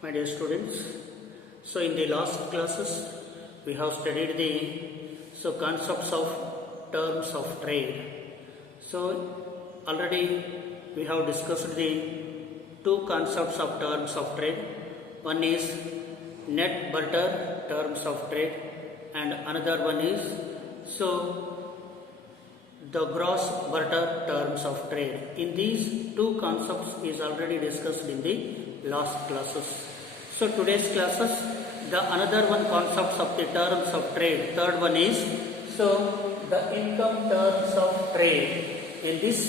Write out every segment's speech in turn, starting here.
My dear students, so in the last classes we have studied the concepts of terms of trade. So already we have discussed the two concepts of terms of trade. One is net barter terms of trade and another one is the gross barter terms of trade. In these two concepts is already discussed in the last classes. So today's classes, the another one concepts of the terms of trade. Third one is the income terms of trade. In these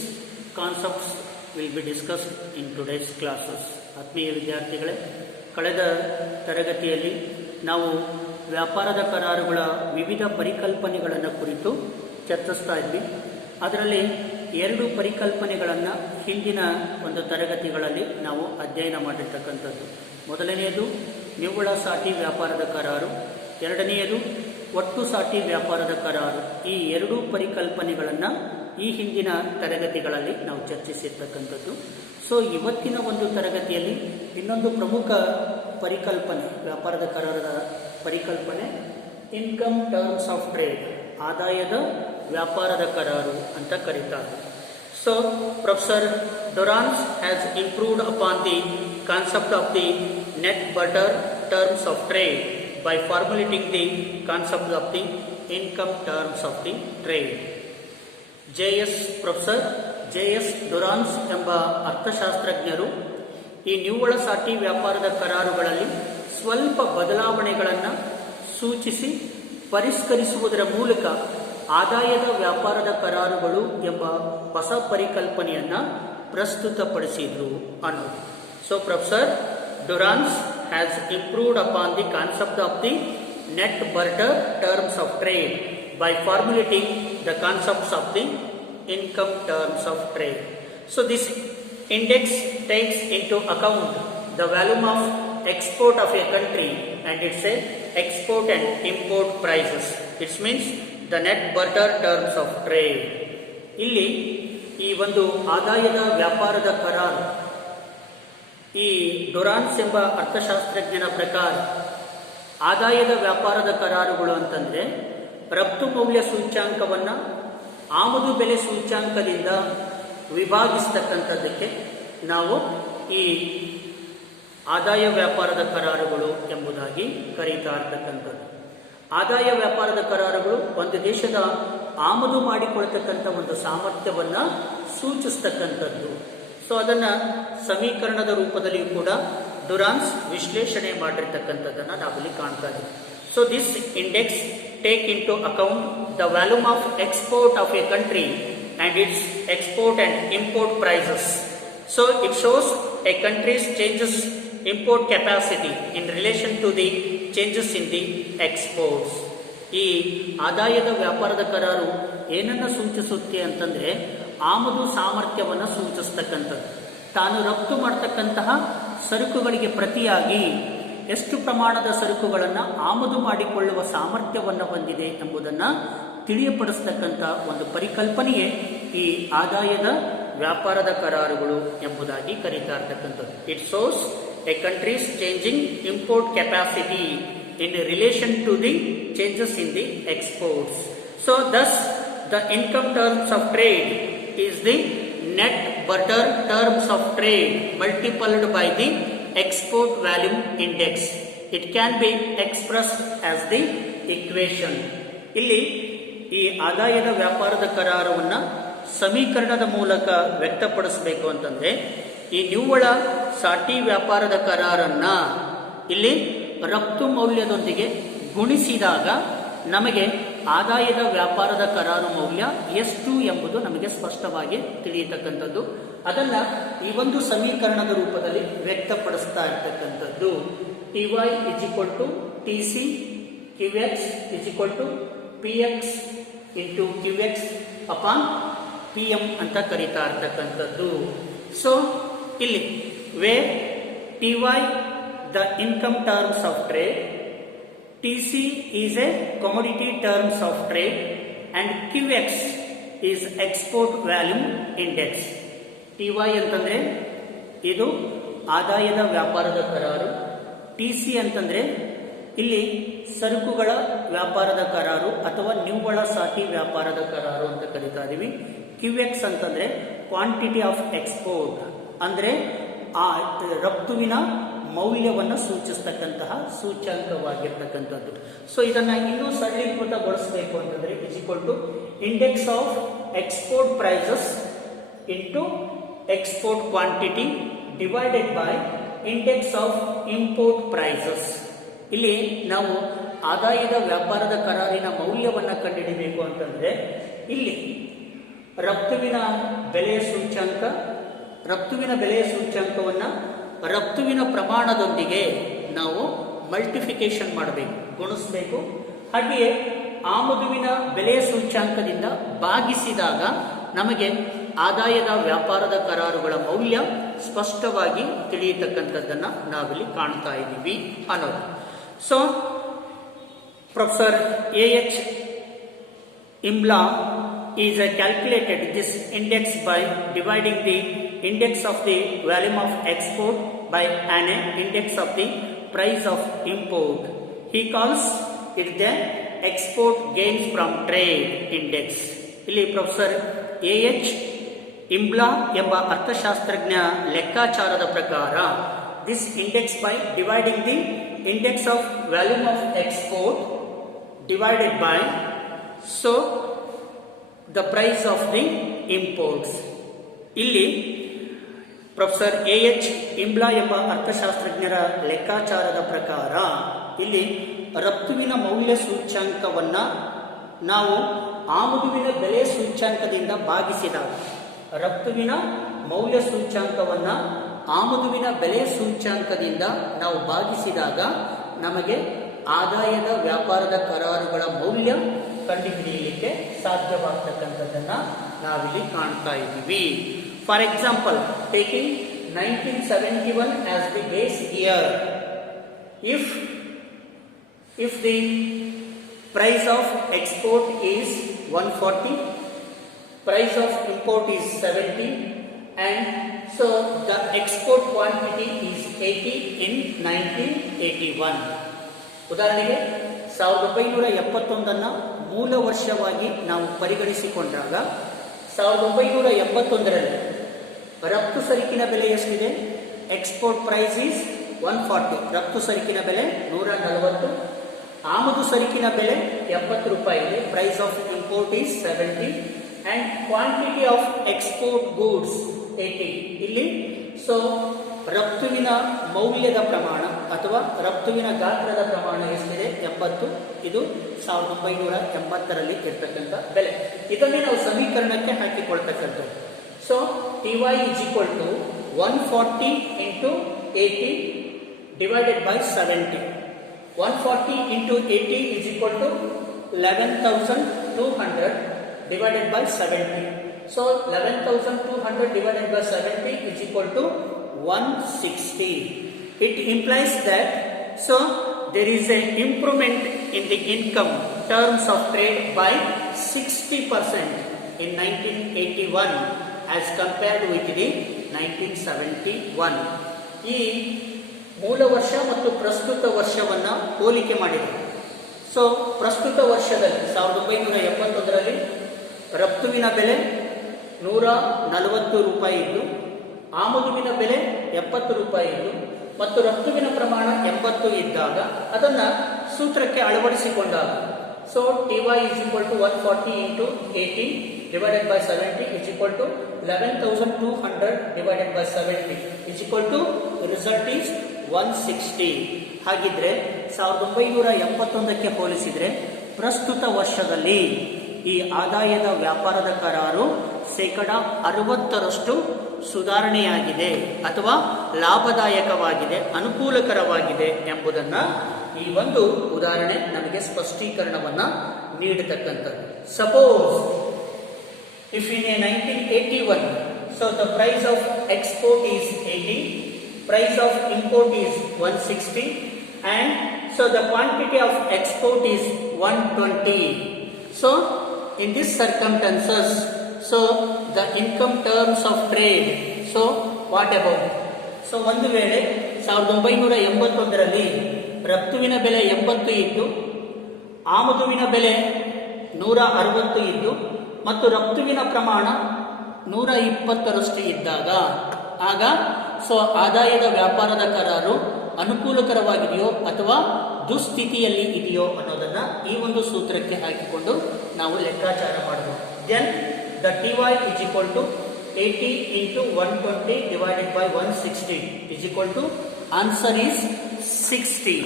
concepts will be discussed in today's classes. ಆತ್ಮೀಯ ವಿದ್ಯಾರ್ಥಿಗಳೇ, ಕಳೆದ ತರಗತಿಯಲ್ಲಿ ನಾವು ವ್ಯಾಪಾರದ ಕರಾರುಗಳ ವಿವಿಧ ಪರಿಕಲ್ಪನೆಗಳನ್ನು ಕುರಿತು ಚರ್ಚಿಸ್ತಾ ಇದ್ವಿ. ಅದರಲ್ಲಿ ಎರಡು ಪರಿಕಲ್ಪನೆಗಳನ್ನು ಹಿಂದಿನ ಒಂದು ತರಗತಿಗಳಲ್ಲಿ ನಾವು ಅಧ್ಯಯನ ಮಾಡಿರ್ತಕ್ಕಂಥದ್ದು. ಮೊದಲನೆಯದು ನಿವ್ವಳ ಸಾಟಿ ವ್ಯಾಪಾರದ ಕರಾರು, ಎರಡನೆಯದು ಒಟ್ಟು ಸಾಟಿ ವ್ಯಾಪಾರದ ಕರಾರು. ಈ ಎರಡೂ ಪರಿಕಲ್ಪನೆಗಳನ್ನು ಈ ಹಿಂದಿನ ತರಗತಿಗಳಲ್ಲಿ ನಾವು ಚರ್ಚಿಸಿರ್ತಕ್ಕಂಥದ್ದು. ಸೊ ಇವತ್ತಿನ ಒಂದು ತರಗತಿಯಲ್ಲಿ ಇನ್ನೊಂದು ಪ್ರಮುಖ ಪರಿಕಲ್ಪನೆ, ವ್ಯಾಪಾರದ ಕರಾರದ ಪರಿಕಲ್ಪನೆ ಇನ್ಕಮ್ ಟರ್ಮ್ಸ್ ಆಫ್ ಟ್ರೇಡ್, ಆದಾಯದ ವ್ಯಾಪಾರದ ಕರಾರು ಅಂತ ಕರೀತಾರೆ. So professor Dorrance has improved upon the concept of the net barter terms of trade by formulating the concept of the income terms of the trade. Professor JS ಡೊರಾನ್ಸ್ ಎಂಬ ಅರ್ಥಶಾಸ್ತ್ರಜ್ಞರು ಈ ನಿವ್ವಳ ಸಾಟಿ ವ್ಯಾಪಾರದ ಕರಾರುಗಳಲ್ಲಿ ಸ್ವಲ್ಪ ಬದಲಾವಣೆಗಳನ್ನು ಸೂಚಿಸಿ ಪರಿಷ್ಕರಿಸುವುದರ ಮೂಲಕ ಆದಾಯದ ವ್ಯಾಪಾರದ ಕರಾರುಗಳು ಎಂಬ ಹೊಸ ಪರಿಕಲ್ಪನೆಯನ್ನು ಪ್ರಸ್ತುತಪಡಿಸಿದ್ರು ಅನ್ನೋದು. So professor Dorrance has improved upon the concept of the net barter terms of trade by formulating the concepts of the income terms of trade. So this index takes into account the volume of export of a country and its export and import prices. It means the net barter terms of trade. ಇಲ್ಲಿ ಈ ಒಂದು ಆದಾಯದ ವ್ಯಾಪಾರದ ಕರಾರು ಈ ಡೊರಾನ್ಸ್ ಎಂಬ ಅರ್ಥಶಾಸ್ತ್ರಜ್ಞನ ಪ್ರಕಾರ ಆದಾಯದ ವ್ಯಾಪಾರದ ಕರಾರುಗಳು ಅಂತಂದ್ರೆ ರಫ್ತು ಮೌಲ್ಯ ಸೂಚ್ಯಾಂಕವನ್ನು ಆಮದು ಬೆಲೆ ಸೂಚ್ಯಾಂಕದಿಂದ ವಿಭಾಗಿಸ್ತಕ್ಕಂಥದ್ದಕ್ಕೆ ನಾವು ಈ ಆದಾಯ ವ್ಯಾಪಾರದ ಕರಾರುಗಳು ಎಂಬುದಾಗಿ ಕರೀತಾ ಇರ್ತಕ್ಕಂಥದ್ದು. ಆದಾಯ ವ್ಯಾಪಾರದ ಕರಾರುಗಳು ಒಂದು ದೇಶದ ಆಮದು ಮಾಡಿಕೊಳ್ತಕ್ಕಂಥ ಒಂದು ಸಾಮರ್ಥ್ಯವನ್ನು ಸೂಚಿಸ್ತಕ್ಕಂಥದ್ದು. ಸೊ ಅದನ್ನು ಸಮೀಕರಣದ ರೂಪದಲ್ಲಿಯೂ ಕೂಡ ಡೊರಾನ್ಸ್ ವಿಶ್ಲೇಷಣೆ ಮಾಡಿರ್ತಕ್ಕಂಥದ್ದನ್ನು ನಾವಿಲ್ಲಿ ಕಾಣ್ತಾ ಇದ್ದೀವಿ. So this index take into account the volume of export of a country and its export and import prices. So it shows a country's changes import capacity in relation to the changes in the exports. ಈ ಆದಾಯದ ವ್ಯಾಪಾರದ ಕರಾರು ಏನನ್ನು ಸೂಚಿಸುತ್ತೆ ಅಂತಂದ್ರೆ ಆಮದು ಸಾಮರ್ಥ್ಯವನ್ನು ಸೂಚಿಸ್ತಕ್ಕಂಥದ್ದು. ತಾನು ರಫ್ತು ಮಾಡತಕ್ಕಂತಹ ಸರಕುಗಳಿಗೆ ಪ್ರತಿಯಾಗಿ ಎಷ್ಟು ಪ್ರಮಾಣದ ಸರಕುಗಳನ್ನು ಆಮದು ಮಾಡಿಕೊಳ್ಳುವ ಸಾಮರ್ಥ್ಯವನ್ನು ಹೊಂದಿದೆ ಎಂಬುದನ್ನು ತಿಳಿಯಪಡಿಸ್ತಕ್ಕಂಥ ಒಂದು ಪರಿಕಲ್ಪನೆಯೇ ಈ ಆದಾಯದ ವ್ಯಾಪಾರದ ಕರಾರುಗಳು ಎಂಬುದಾಗಿ ಕರೀತಾ ಇರ್ತಕ್ಕಂಥದ್ದು. It shows a countries changing import capacity in relation to the changes in the exports. So thus the income terms of trade is the net barter terms of trade multiplied by the export volume index. It can be expressed as the equation. ಇಲ್ಲಿ ಈ ಆದಾಯದ ವ್ಯಾಪಾರದ ಕರಾರವನ್ನು ಸಮೀಕರಣದ ಮೂಲಕ ವ್ಯಕ್ತಪಡಿಸಬೇಕು ಅಂತಂದ್ರೆ ಈ ನಿವ್ವಳ ಸಾಟಿ ವ್ಯಾಪಾರದ ಕರಾರನ್ನ ಇಲ್ಲಿ ರಫ್ತು ಮೌಲ್ಯದೊಂದಿಗೆ ಗುಣಿಸಿದಾಗ ನಮಗೆ ಆದಾಯದ ವ್ಯಾಪಾರದ ಕರಾರು ಮೌಲ್ಯ ಎಷ್ಟು ಎಂಬುದು ನಮಗೆ ಸ್ಪಷ್ಟವಾಗಿ ತಿಳಿಯತಕ್ಕಂಥದ್ದು. ಅದನ್ನ ಈ ಒಂದು ಸಮೀಕರಣದ ರೂಪದಲ್ಲಿ ವ್ಯಕ್ತಪಡಿಸ್ತಾ ಇರ್ತಕ್ಕಂಥದ್ದು. TY = TC QX = PX into QX upon PM ಅಂತ ಕರೀತಾ ಇರ್ತಕ್ಕಂಥದ್ದು. ಸೊ ಇಲ್ಲಿ where TY the income terms of trade, TC is a commodity terms of trade and QX is export volume index. TY ಅಂತಂದ್ರೆ ಇದು ಆದಾಯದ ವ್ಯಾಪಾರದ ಕರಾರು, TC ಅಂತಂದರೆ ಇಲ್ಲಿ ಸರಕುಗಳ ವ್ಯಾಪಾರದ ಕರಾರು ಅಥವಾ ನಿವ್ವಳ ಸಾಟಿ ವ್ಯಾಪಾರದ ಕರಾರು ಅಂತ ಕರಿತಾ ಇದೀವಿ. QX ಅಂತಂದರೆ ಕ್ವಾಂಟಿಟಿ ಆಫ್ ಎಕ್ಸ್ಪೋರ್ಟ್, ಅಂದರೆ ಆ ರಫ್ತುವಿನ ಮೌಲ್ಯವನ್ನು ಸೂಚಿಸ್ತಕ್ಕಂತಹ ಸೂಚ್ಯಂಕವಾಗಿರ್ತಕ್ಕಂಥದ್ದು. ಸೊ ಇದನ್ನು ಇನ್ನೂ ಸರಳೀಕೃತಗೊಳಿಸಬೇಕು ಅಂತಂದರೆ = index of export prices into export quantity divided by index of import prices. ಇಲ್ಲಿ ನಾವು ಆದಾಯದ ವ್ಯಾಪಾರದ ಕರಾರಿನ ಮೌಲ್ಯವನ್ನು ಕಂಡುಹಿಡಿಯಬೇಕು ಅಂತಂದರೆ ಇಲ್ಲಿ ರಫ್ತುವಿನ ಬೆಲೆಯ ಸೂಚ್ಯಂಕವನ್ನು ರಫ್ತುವಿನ ಪ್ರಮಾಣದೊಂದಿಗೆ ನಾವು ಮಲ್ಟಿಫಿಕೇಶನ್ ಮಾಡಬೇಕು, ಗುಣಿಸಬೇಕು. ಹಾಗೆಯೇ ಆಮದುವಿನ ಬೆಲೆಯ ಸೂಚ್ಯಂಕದಿಂದ ಭಾಗಿಸಿದಾಗ ನಮಗೆ ಆದಾಯದ ವ್ಯಾಪಾರದ ಕರಾರುಗಳ ಮೌಲ್ಯ ಸ್ಪಷ್ಟವಾಗಿ ತಿಳಿಯತಕ್ಕಂಥದ್ದನ್ನು ನಾವಿಲ್ಲಿ ಕಾಣ್ತಾ ಇದ್ದೀವಿ ಅನ್ನೋದು. So professor A.H. Imla is calculated this index by dividing the index of the volume of export by an index of the price of import. He calls it the export gains from trade index. ಇಲ್ಲಿ professor A.H. Imla ಎಂಬ ಅರ್ಥಶಾಸ್ತ್ರಜ್ಞ ಲೆಕ್ಕಾಚಾರದ ಪ್ರಕಾರ this index by dividing the index of volume of export divided by the price of the imports. ಇಲ್ಲಿ professor A.H. Imla ಎಂಬ ಅರ್ಥಶಾಸ್ತ್ರಜ್ಞರ ಲೆಕ್ಕಾಚಾರದ ಪ್ರಕಾರ ಇಲ್ಲಿ ರಫ್ತುವಿನ ಮೌಲ್ಯ ಸೂಚ್ಯಂಕವನ್ನು ನಾವು ಆಮದುವಿನ ಬೆಲೆ ಸೂಚ್ಯಂಕದಿಂದ ಭಾಗಿಸಿದಾಗ, ರಫ್ತುವಿನ ಮೌಲ್ಯ ಸೂಚ್ಯಂಕವನ್ನು ಆಮದುವಿನ ಬೆಲೆ ಸೂಚ್ಯಂಕದಿಂದ ನಾವು ಭಾಗಿಸಿದಾಗ ನಮಗೆ ಆದಾಯದ ವ್ಯಾಪಾರದ ಕರಾರುಗಳ ಮೌಲ್ಯ ಕಂಡುಹಿಡಿಯಲಿಕ್ಕೆ ಸಾಧ್ಯವಾಗ್ತಕ್ಕಂಥದ್ದನ್ನು ನಾವಿಲ್ಲಿ ಕಾಣ್ತಾ ಇದ್ದೀವಿ. For example, taking 1971 as the base year, if the price of export is 140, price of import is 70, and so the export quantity is 80 in 1981. ಉದಾಹರಣೆಗೆ 1971 ಮೂಲ ವರ್ಷವಾಗಿ ನಾವು ಪರಿಗಣಿಸಿಕೊಂಡಾಗ 1971ರಲ್ಲಿ ರಫ್ತು ಸರಕಿನ ಬೆಲೆ ಎಷ್ಟಿದೆ? ಎಕ್ಸ್ಪೋರ್ಟ್ ಪ್ರೈಸ್ ಈಸ್ 140, ರಫ್ತು ಸರಕಿನ ಬೆಲೆ 140, ಆಮದು ಸರಕಿನ ಬೆಲೆ 70 ರೂಪಾಯಿ ಇದೆ, price of import is 70, and quantity of export goods 80. ಇಲ್ಲಿ ಸೊ ರಫ್ತುವಿನ ಮೌಲ್ಯದ ಪ್ರಮಾಣ ಅಥವಾ ರಫ್ತುವಿನ ಗಾತ್ರದ ಪ್ರಮಾಣ ಎಷ್ಟಿದೆ? 70. ಇದು 1980ರಲ್ಲಿ ಇರ್ತಕ್ಕಂಥ ಬೆಲೆ. ಇದನ್ನೇ ನಾವು ಸಮೀಕರಣಕ್ಕೆ ಹಾಕಿಕೊಳ್ತಕ್ಕಂಥದ್ದು. So TY is equal to 140 into 80 divided by 70. 140 into 80 is equal to 11,200 divided by 70. So 11,200 divided by 70 is equal to 160. It implies that there is an improvement in the income terms of trade by 60% in 1981 as compared with the 1971. ಈ ಮೂಲ ವರ್ಷ ಮತ್ತು ಪ್ರಸ್ತುತ ವರ್ಷವನ್ನು ಹೋಲಿಕೆ ಮಾಡಿದೆ. So ಪ್ರಸ್ತುತ ವರ್ಷದಲ್ಲಿ 1971ರಲ್ಲಿ ರಫ್ತುವಿನ ಬೆಲೆ 140 ರೂಪಾಯಿ ಇದ್ದು, ಆಮದುವಿನ ಬೆಲೆ 70 ರೂಪಾಯಿ ಇದ್ದು ಮತ್ತು ರಫ್ತುವಿನ ಪ್ರಮಾಣ 80 ಇದ್ದಾಗ ಅದನ್ನು ಸೂತ್ರಕ್ಕೆ ಅಳವಡಿಸಿಕೊಂಡಾಗ so TY is equal to 140 into 80 divided by 70 is equal to 11,200 divided by 70 is equal to result is 160. ಹಾಗಿದ್ರೆ 1971ಕ್ಕೆ ಹೋಲಿಸಿದರೆ ಪ್ರಸ್ತುತ ವರ್ಷದಲ್ಲಿ ಈ ಆದಾಯದ ವ್ಯಾಪಾರದ ಕರಾರು 60% ಸುಧಾರಣೆಯಾಗಿದೆ ಅಥವಾ ಲಾಭದಾಯಕವಾಗಿದೆ, ಅನುಕೂಲಕರವಾಗಿದೆ ಎಂಬುದನ್ನು ಈ ಒಂದು ಉದಾಹರಣೆ ನಮಗೆ ಸ್ಪಷ್ಟೀಕರಣವನ್ನು ನೀಡತಕ್ಕಂಥದ್ದು. Suppose if in a 1981 so the price of export is 80, price of import is 160, and so the quantity of export is 120. So in these circumstances, so the income terms of trade, so what about? So ಒಂದು ವೇಳೆ 1981ರಲ್ಲಿ ರಫ್ತುವಿನ ಬೆಲೆ 80 ಇದ್ದು, ಆಮದುವಿನ ಬೆಲೆ 160 ಇದ್ದು ಮತ್ತು ರಫ್ತುವಿನ ಪ್ರಮಾಣ 120ರಷ್ಟು ಇದ್ದಾಗ ಆಗ ಆದಾಯದ ವ್ಯಾಪಾರದ ಕರಾರು ಅನುಕೂಲಕರವಾಗಿದೆಯೋ ಅಥವಾ ದುಸ್ಥಿತಿಯಲ್ಲಿ ಇದೆಯೋ ಅನ್ನೋದನ್ನ ಈ ಒಂದು ಸೂತ್ರಕ್ಕೆ ಹಾಕಿಕೊಂಡು ನಾವು ಲೆಕ್ಕಾಚಾರ ಮಾಡಬಹುದು. Then the TY is equal to 80 into 120 divided by 160 is equal to answer is 60.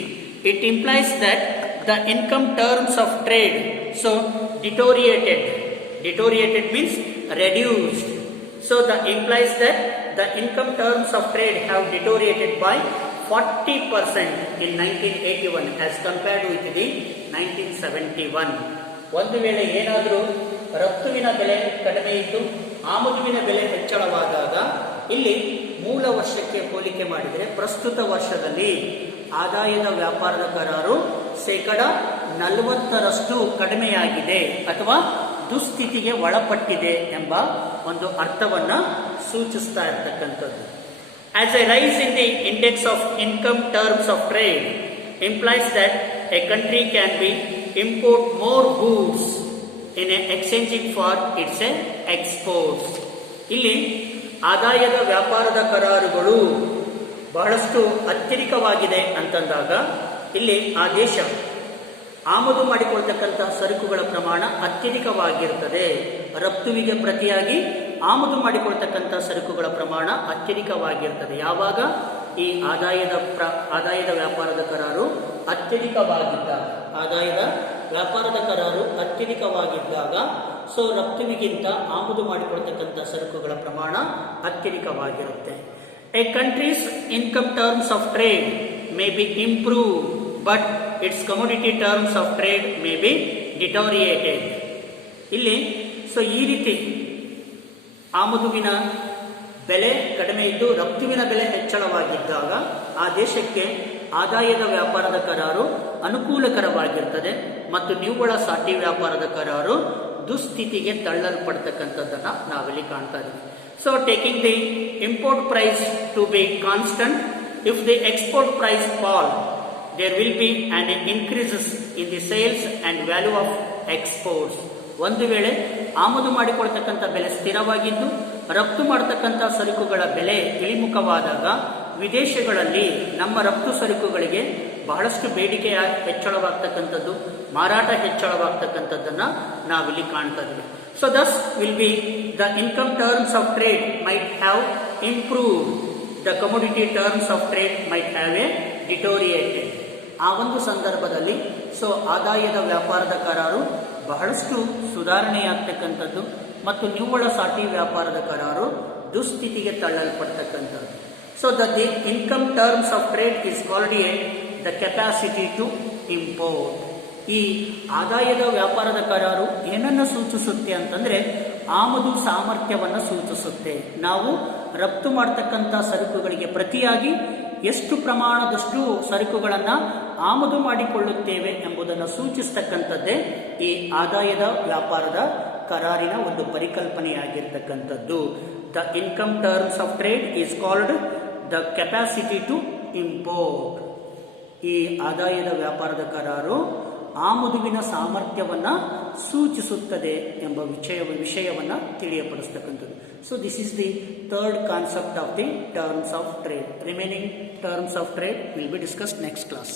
It implies that the income terms of trade deteriorated means reduced. So the implies that the income terms of trade have deteriorated by 40% in 1981 as compared with the 1971. ಒಂದು ವೇಳೆ ಏನಾದರೂ ರಫ್ತುವಿನ ಬೆಲೆ ಕಡಿಮೆ ಇದ್ದು ಆಮದುವಿನ ಬೆಲೆ ಹೆಚ್ಚಳವಾದಾಗ ಇಲ್ಲಿ ಮೂಲ ವರ್ಷಕ್ಕೆ ಹೋಲಿಕೆ ಮಾಡಿದರೆ ಪ್ರಸ್ತುತ ವರ್ಷದಲ್ಲಿ ಆದಾಯದ ವ್ಯಾಪಾರದ ಕರಾರು 40% ಕಡಿಮೆಯಾಗಿದೆ ಅಥವಾ ದುಸ್ಥಿತಿಗೆ ಒಳಪಟ್ಟಿದೆ ಎಂಬ ಒಂದು ಅರ್ಥವನ್ನ ಸೂಚಿಸ್ತಾ ಇರತಕ್ಕಂಥದ್ದು. As a rise in the index of income terms of trade implies that a country can be import more goods in exchanging for its exports. ಇಲ್ಲಿ ಆದಾಯದ ವ್ಯಾಪಾರದ ಕರಾರುಗಳು ಬಹಳಷ್ಟು ಅತ್ಯಧಿಕವಾಗಿದೆ ಅಂತಂದಾಗ ಇಲ್ಲಿ ಆ ದೇಶ ಆಮದು ಮಾಡಿಕೊಳ್ತಕ್ಕಂತಹ ಸರಕುಗಳ ಪ್ರಮಾಣ ಅತ್ಯಧಿಕವಾಗಿರುತ್ತದೆ. ರಫ್ತುವಿಗೆ ಪ್ರತಿಯಾಗಿ ಆಮದು ಮಾಡಿಕೊಳ್ತಕ್ಕಂಥ ಸರಕುಗಳ ಪ್ರಮಾಣ ಅತ್ಯಧಿಕವಾಗಿರ್ತದೆ. ಯಾವಾಗ ಈ ಆದಾಯದ ವ್ಯಾಪಾರದ ಕರಾರು ಅತ್ಯಧಿಕವಾಗಿದ್ದಾಗ, ರಫ್ತುವಿಗಿಂತ ಆಮದು ಮಾಡಿಕೊಳ್ತಕ್ಕಂಥ ಸರಕುಗಳ ಪ್ರಮಾಣ ಅತ್ಯಧಿಕವಾಗಿರುತ್ತೆ. A country's income terms of trade may be improve but its commodity terms of trade may be deteriorated. ಇಲ್ಲಿ ಈ ರೀತಿ ಆಮದುವಿನ ಬೆಲೆ ಕಡಿಮೆ ಇದ್ದು ರಫ್ತುವಿನ ಬೆಲೆ ಹೆಚ್ಚಳವಾಗಿದ್ದಾಗ ಆ ದೇಶಕ್ಕೆ ಆದಾಯದ ವ್ಯಾಪಾರದ ಕರಾರು ಅನುಕೂಲಕರವಾಗಿರ್ತದೆ ಮತ್ತು ನಿವ್ವಳ ಸಾಟಿ ವ್ಯಾಪಾರದ ಕರಾರು ದುಸ್ಥಿತಿಗೆ ತಳ್ಳಲ್ಪಡ್ತಕ್ಕಂಥದ್ದನ್ನ ನಾವಿಲ್ಲಿ ಕಾಣ್ತಾ ಇದ್ದೀವಿ. So taking the import price to be constant, if the export price fall there will be an increases in the sales and value of exports. ಒಂದು ವೇಳೆ ಆಮದು ಮಾಡಿಕೊಳ್ತಕ್ಕಂಥ ಬೆಲೆ ಸ್ಥಿರವಾಗಿದ್ದು ರಫ್ತು ಮಾಡತಕ್ಕಂಥ ಸರಕುಗಳ ಬೆಲೆ ಇಳಿಮುಖವಾದಾಗ ವಿದೇಶಗಳಲ್ಲಿ ನಮ್ಮ ರಫ್ತು ಸರಕುಗಳಿಗೆ ಬಹಳಷ್ಟು ಬೇಡಿಕೆ ಹೆಚ್ಚಳವಾಗ್ತಕ್ಕಂಥದ್ದು, ಮಾರಾಟ ಹೆಚ್ಚಳವಾಗ್ತಕ್ಕಂಥದ್ದನ್ನ ನಾವಿಲ್ಲಿ ಕಾಣ್ತಾ ಇದ್ದೀವಿ. So thus will be the income terms of trade might have improved, the commodity terms of trade might have a deteriorated. ಆ ಒಂದು ಸಂದರ್ಭದಲ್ಲಿ ಆದಾಯದ ವ್ಯಾಪಾರದ ಕರಾರು ಬಹಳಷ್ಟು ಸುಧಾರಣೆಯಾಗ್ತಕ್ಕಂಥದ್ದು ಮತ್ತು ನಿವ್ವಳ ಸಾಟಿ ವ್ಯಾಪಾರದ ಕರಾರು ದುಸ್ಥಿತಿಗೆ ತಳ್ಳಲ್ಪಡ್ತಕ್ಕಂಥದ್ದು. So the income terms of trade is called the capacity to import. ಈ ಆದಾಯದ ವ್ಯಾಪಾರದ ಕರಾರು ಏನನ್ನ ಸೂಚಿಸುತ್ತೆ ಅಂತಂದ್ರೆ ಆಮದು ಸಾಮರ್ಥ್ಯವನ್ನು ಸೂಚಿಸುತ್ತೆ. ನಾವು ರಫ್ತು ಮಾಡತಕ್ಕಂಥ ಸರಕುಗಳಿಗೆ ಪ್ರತಿಯಾಗಿ ಎಷ್ಟು ಪ್ರಮಾಣದಷ್ಟು ಸರಕುಗಳನ್ನು ಆಮದು ಮಾಡಿಕೊಳ್ಳುತ್ತೇವೆ ಎಂಬುದನ್ನು ಸೂಚಿಸ್ತಕ್ಕಂಥದ್ದೇ ಈ ಆದಾಯದ ವ್ಯಾಪಾರದ ಕರಾರಿನ ಒಂದು ಪರಿಕಲ್ಪನೆಯಾಗಿರ್ತಕ್ಕಂಥದ್ದು. The income terms of trade is called the capacity to import. ಈ ಆದಾಯದ ವ್ಯಾಪಾರದ ಕರಾರು ಆಮದುವಿನ ಸಾಮರ್ಥ್ಯವನ್ನ ಸೂಚಿಸುತ್ತದೆ ಎಂಬ ವಿಷಯವನ್ನ ತಿಳಿಯಪಡಿಸತಕ್ಕಂಥದ್ದು. So this is the third concept of the terms of trade. Remaining terms of trade will be discussed next class.